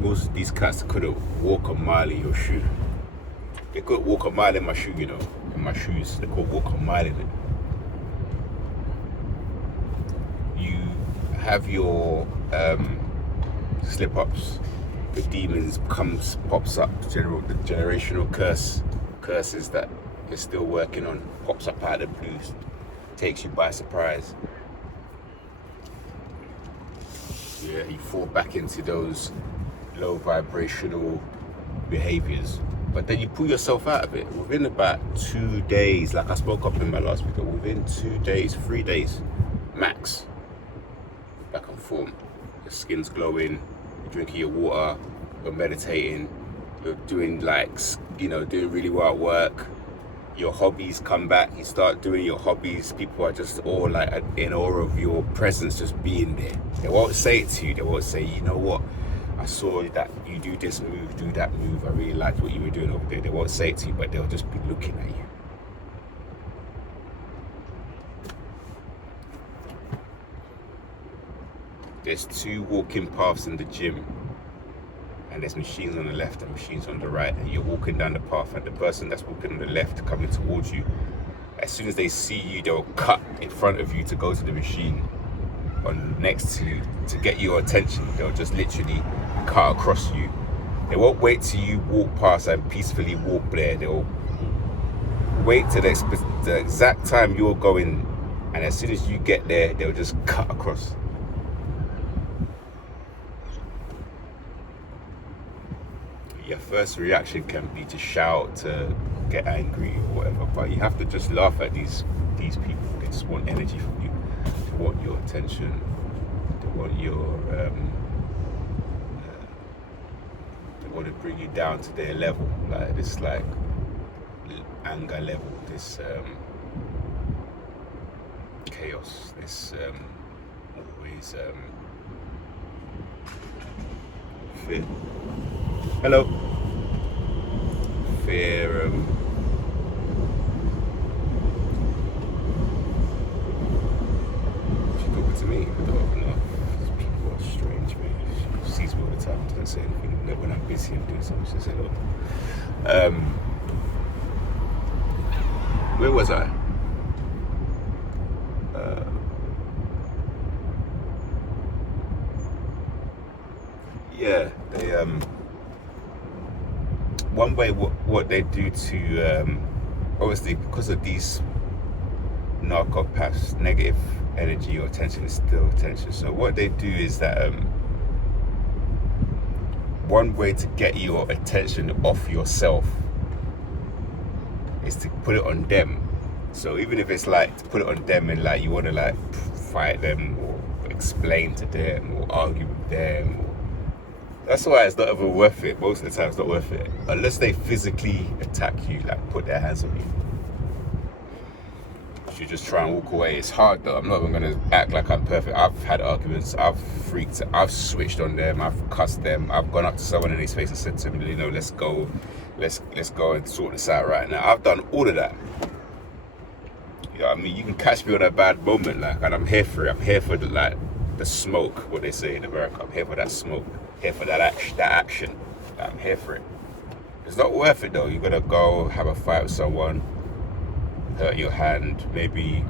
most of these cats couldn't walk a mile in your shoe. They couldn't walk a mile in my shoe, in my shoes. They couldn't walk a mile in it. You have your slip-ups. The demons pops up. The generational curses that you're still working on, pops up out of the blues, takes you by surprise. Yeah, you fall back into those low vibrational behaviors, but then you pull yourself out of it within about 2 days. Like I spoke up in my last video, within 2 days, 3 days max, back on form. Your skin's glowing, you're drinking your water, you're meditating, you're doing doing really well at work. Your hobbies come back, you start doing your hobbies. People are just all like in awe of your presence, just being there. They won't say it to you, they won't say, you know what, I saw that you do this move, do that move, I really liked what you were doing over there. They won't say it to you, but they'll just be looking at you. There's 2 walking paths in the gym, and there's machines on the left and machines on the right, and you're walking down the path, and the person that's walking on the left coming towards you, as soon as they see you, they'll cut in front of you to go to the machine on next to you to get your attention. They'll just literally cut across you. They won't wait till you walk past and peacefully walk there. They'll wait till the exact time you're going, and as soon as you get there, they'll just cut across. Your first reaction can be to shout, to get angry or whatever, but you have to just laugh at these people. They just want energy from you. They want your attention. They want they want to bring you down to their level, like this anger level, this chaos, this always fear. Hello. Fear. She's talking to me. I don't know. These people are strange, man. She sees me all the time. Doesn't say anything. When I'm busy, I'm doing something. She says hello. Where was I? Yeah, they one way what they do to obviously because of these narcopaths, negative energy or attention is still attention. So what they do is that one way to get your attention off yourself is to put it on them. So even if it's like to put it on them and like you want to like fight them or explain to them or argue with them, that's why it's not ever worth it. Most of the time it's not worth it unless they physically attack you, like put their hands on you. You just try and walk away. It's hard though. I'm not even gonna act like I'm perfect. I've had arguments, I've freaked, I've switched on them, I've cussed them, I've gone up to someone in his face and said to him, let's go and sort this out right now. I've done all of that. You know what I mean? You can catch me on a bad moment, like, and I'm here for it. I'm here for the smoke, what they say in America. I'm here for that smoke, here for that action. I'm here for it. It's not worth it though. You gotta go have a fight with someone, hurt your hand, maybe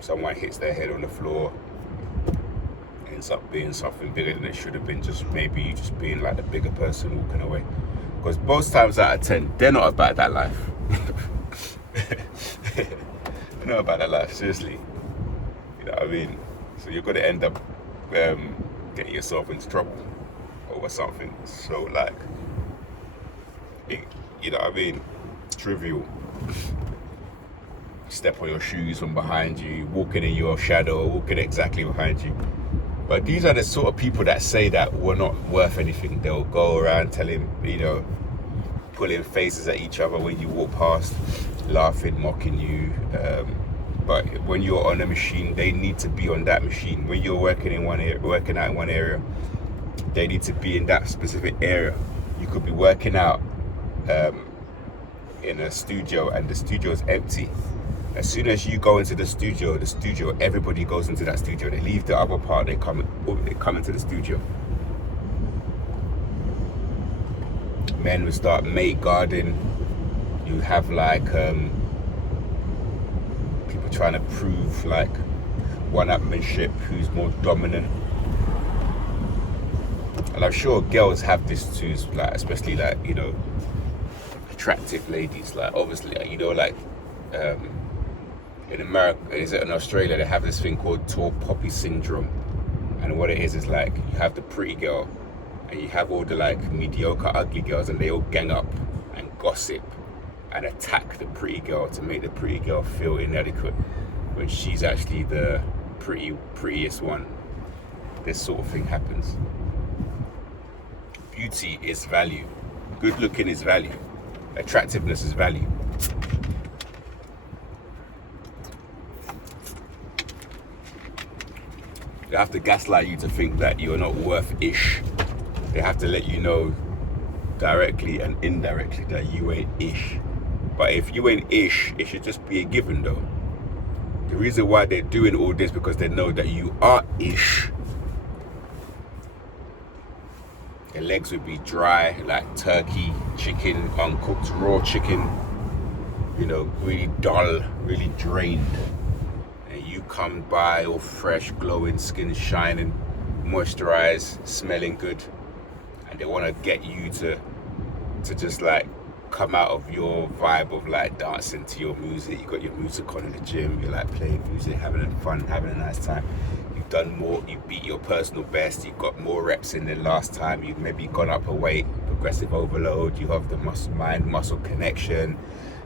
someone hits their head on the floor, ends up being something bigger than it should have been, just maybe you just being like the bigger person walking away. Because most times out of 10, they're not about that life. They're not about that life, seriously. You know what I mean? So you're gonna end up getting yourself into trouble over something so you know what I mean, trivial. Step on your shoes from behind you, walking in your shadow, walking exactly behind you. But these are the sort of people that say that we're not worth anything. They'll go around telling, pulling faces at each other when you walk past, laughing, mocking you. But when you're on a machine, they need to be on that machine. When you're working out in one area, they need to be in that specific area. You could be working out in a studio and the studio is empty. As soon as you go into the studio, everybody goes into that studio. They leave the other part, they come into the studio. Men would start mate guarding. You have like people trying to prove like one-upmanship, who's more dominant. And I'm sure girls have this too, like especially like, you know, attractive ladies. Like obviously, you know, like in America, is it in Australia? They have this thing called tall poppy syndrome, and what it is like you have the pretty girl, and you have all the like mediocre ugly girls, and they all gang up and gossip and attack the pretty girl to make the pretty girl feel inadequate when she's actually the prettiest one. This sort of thing happens. Beauty is value. Good looking is value. Attractiveness is value. They have to gaslight you to think that you're not worth ish. They have to let you know directly and indirectly that you ain't ish. But if you ain't ish, it should just be a given though. The reason why they're doing all this because they know that you are ish. Your legs would be dry like turkey, chicken, uncooked raw chicken, you know, really dull, really drained. And you come by all fresh, glowing, skin shining, moisturized, smelling good. And they want to get you to just like come out of your vibe of like dancing to your music. You got your music on in the gym, you're like playing music, having fun, having a nice time. You've done more, you beat your personal best, you've got more reps in than last time, you've maybe gone up a weight, progressive overload, you have the mind-muscle connection,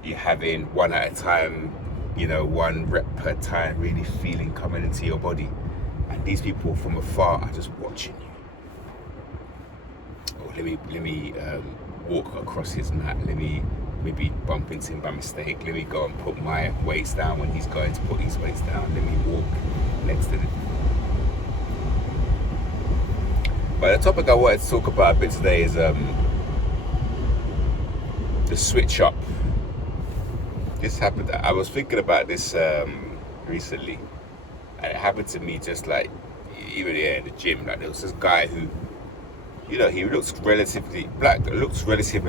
you're having one at a time, you know, 1 rep per time, really feeling coming into your body. And these people from afar are just watching you. Oh, let me walk across his mat, let me maybe bump into him by mistake, let me go and put my weights down when he's going to put his weights down, let me walk next to him. But the topic I wanted to talk about a bit today is the switch up. This happened, I was thinking about this recently, and it happened to me just like, even here in the gym, like there was this guy who, you know, he looks relatively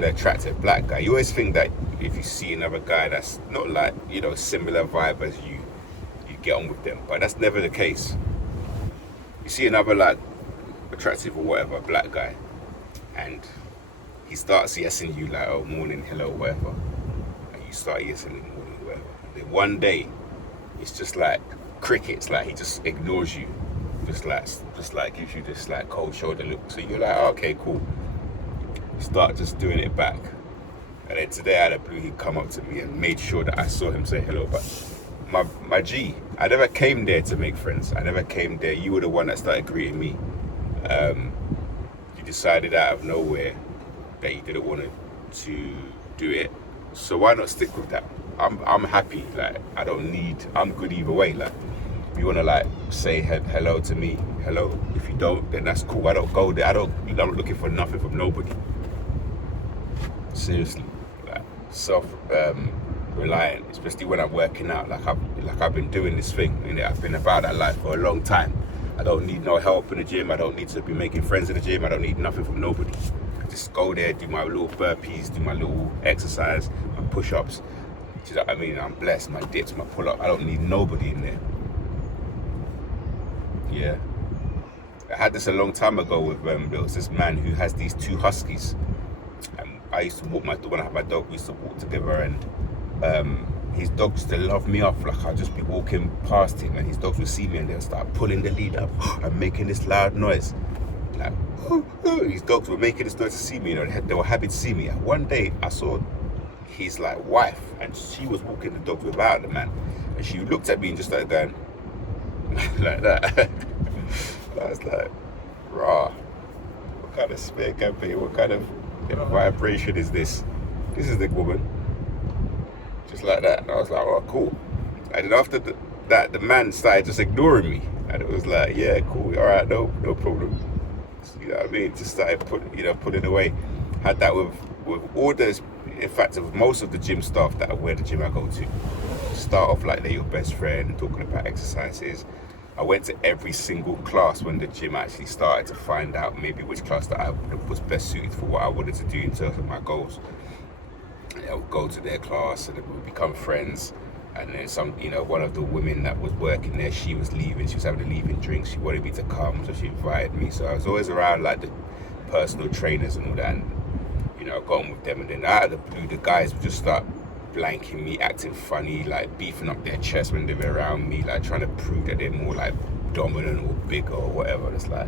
attractive, black guy. You always think that if you see another guy that's not like, you know, similar vibe as you get on with them, but that's never the case. You see another like attractive or whatever black guy, and he starts yesing you like, oh, morning, hello, whatever, and you start yesing him, morning, whatever. And then one day it's just like crickets, like he just ignores you, just like gives you this like cold shoulder look. So you're like, oh, okay, cool. You start just doing it back. And then today out of the blue, he come up to me and made sure that I saw him say hello. But my G, I never came there to make friends. I never came there. You were the one that started greeting me. You decided out of nowhere that you didn't want to do it. So why not stick with that? I'm happy. Like I'm good either way. Like if you want to like say hello to me, hello. If you don't, then that's cool. I don't go there. I'm not looking for nothing from nobody. Seriously, like self-reliant, especially when I'm working out. Like I've been doing this thing, and I've been about that life for a long time. I don't need no help in the gym. I don't need to be making friends in the gym. I don't need nothing from nobody. I just go there, do my little burpees, do my little exercise, my push-ups. Do you know what I mean? I'm blessed. My dips, my pull-up. I don't need nobody in there. Yeah. I had this a long time ago with there was this man who has these 2 huskies. I used to walk when I had my dog, we used to walk together, and his dogs, they love me off. Like I'll just be walking past him and his dogs will see me and they'll start pulling the lead up and making this loud noise. Like, his dogs were making this noise to see me, you know, they were happy to see me. And one day I saw his like wife, and she was walking the dogs without the man. And she looked at me and just started going like that. I was like, rah, what kind of smear campaign, what kind of vibration is this? This is the woman. Just like that. And I was like, oh, cool. And then after that, the man started just ignoring me. And it was like, yeah, cool, all right, no problem. You know what I mean? Just started putting away. Had that with orders. In fact, with most of the gym staff that are where the gym I go to, start off like they're your best friend, talking about exercises. I went to every single class when the gym actually started to find out maybe which class that I was best suited for what I wanted to do in terms of my goals. And I would go to their class and then we would become friends. And then one of the women that was working there, she was leaving. She was having a leaving drink. She wanted me to come, so she invited me. So I was always around like the personal trainers and all that. And, I got on with them. And then out of the blue, the guys would just start blanking me, acting funny, like beefing up their chest when they were around me, like trying to prove that they're more like dominant or bigger or whatever. It's like,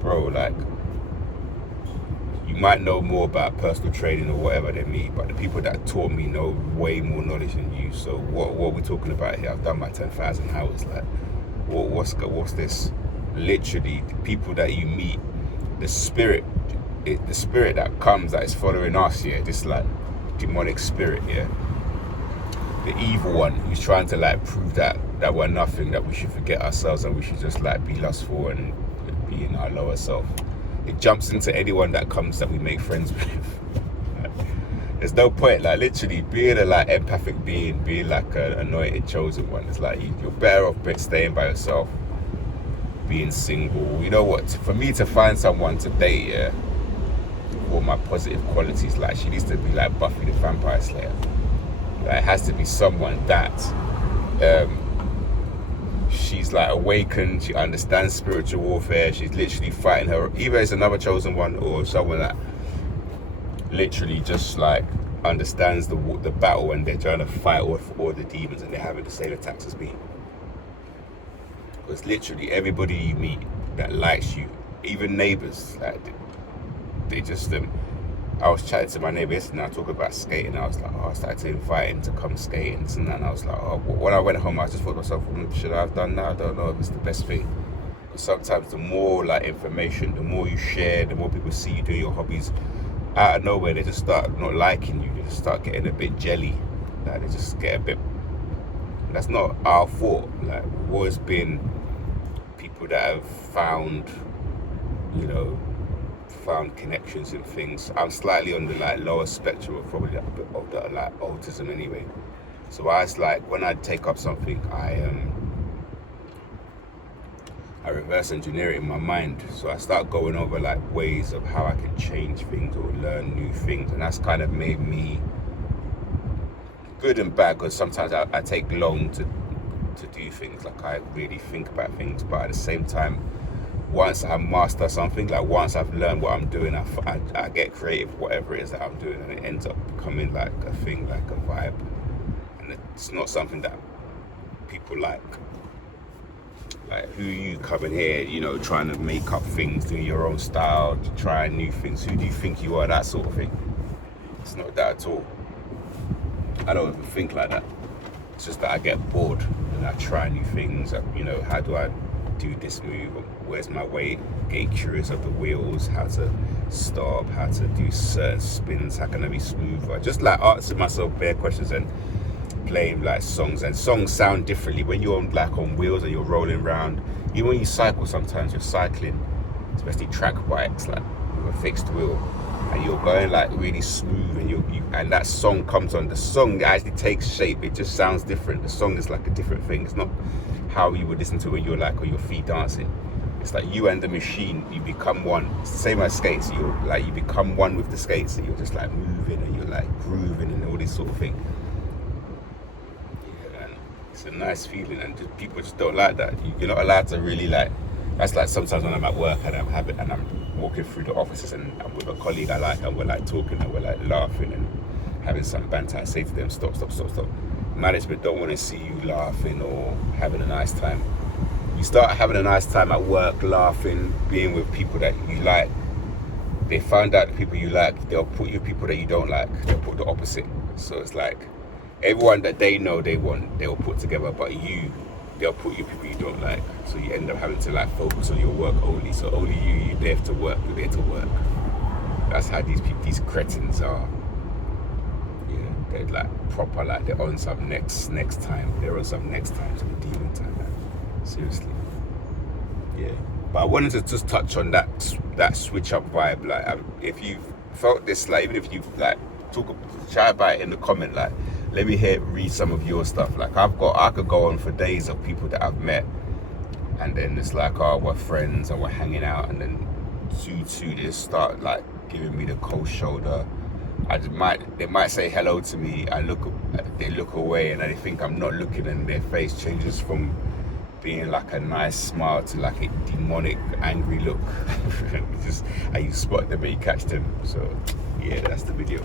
bro, like, you might know more about personal training or whatever than me, but the people that taught me know way more knowledge than you. So what are we talking about here? I've done my 10,000 hours. Like, what's this? Literally, the people that you meet, the spirit that comes, that is following us, yeah, this like demonic spirit, yeah, the evil one who's trying to like prove that we're nothing, that we should forget ourselves and we should just like be lustful and be in our lower self. It jumps into anyone that comes that we make friends with. There's no point, like literally being a like empathic being like an anointed chosen one. It's like you're better off staying by yourself, being single. You know what? For me to find someone to date, yeah, all my positive qualities, like she needs to be like Buffy the Vampire Slayer. Like, it has to be someone that she's like awakened, she understands spiritual warfare, she's literally fighting her, either it's another chosen one or someone that literally just like understands the battle and they're trying to fight off all the demons and they're having the same attacks as me. Because literally everybody you meet that likes you, even neighbors, like they just I was chatting to my neighbour yesterday and I talked about skating. I was like, I started to invite him to come skating and that. And I was like, when I went home, I just thought to myself, should I have done that? I don't know if it's the best thing. Because sometimes the more like information, the more you share, the more people see you doing your hobbies, out of nowhere, they just start not liking you. They just start getting a bit jelly. Like they just get a bit, that's not our fault. Like we've always been people that have found connections and things. I'm slightly on the like lower spectrum of probably of the like autism anyway. So I was like, when I take up something, I reverse engineer it in my mind. So I start going over like ways of how I can change things or learn new things, and that's kind of made me good and bad, because sometimes I take long to do things. Like I really think about things, but at the same time, once I master something, like once I've learned what I'm doing, I get creative, whatever it is that I'm doing, and it ends up becoming like a thing, like a vibe. And it's not something that people like. Like, who you coming here, trying to make up things, doing your own style, trying new things? Who do you think you are? That sort of thing. It's not that at all. I don't even think like that. It's just that I get bored and I try new things. How do I do this move? Where's my weight? Get curious of the wheels, how to stop, how to do certain spins, how can I be smoother? Just like asking myself bare questions and playing like songs. And songs sound differently when you're on wheels and you're rolling around. Even when you cycle, sometimes you're cycling, especially track bikes, like with a fixed wheel, and you're going like really smooth, and that song comes on. The song actually takes shape. It just sounds different. The song is like a different thing. It's not how you would listen to when you're like on your feet dancing. It's like you and the machine, you become one. It's the same as skates. You become one with the skates, and you're just like moving and you're like grooving and all this sort of thing. Yeah, and it's a nice feeling, and people just don't like that. You're not allowed to really like. That's like sometimes when I'm at work and I'm walking through the offices and I'm with a colleague I like, and we're like talking and we're like laughing and having some banter. I say to them, stop. Management don't want to see you laughing or having a nice time. You start having a nice time at work, laughing, being with people that you like. They find out the people you like, they'll put you people that you don't like. They'll put the opposite. So it's like everyone that they know they want, they'll put together, but they'll put you people you don't like. So you end up having to like focus on your work only. So only you're there to work, you're there to work. That's how these cretins are. They're like proper, like they're on some next time. They're on some next time, some demon time. Like, seriously. Yeah. But I wanted to just touch on that switch up vibe. Like, if you felt this, like, even if you like chat about it in the comment, like, let me read some of your stuff. Like, I could go on for days of people that I've met and then it's like, oh, we're friends and we're hanging out, and then two they start like giving me the cold shoulder. They might say hello to me. They look away, and they think I'm not looking, and their face changes from being like a nice smile to like a demonic, angry look. Just how you spot them and you catch them. So yeah, that's the video.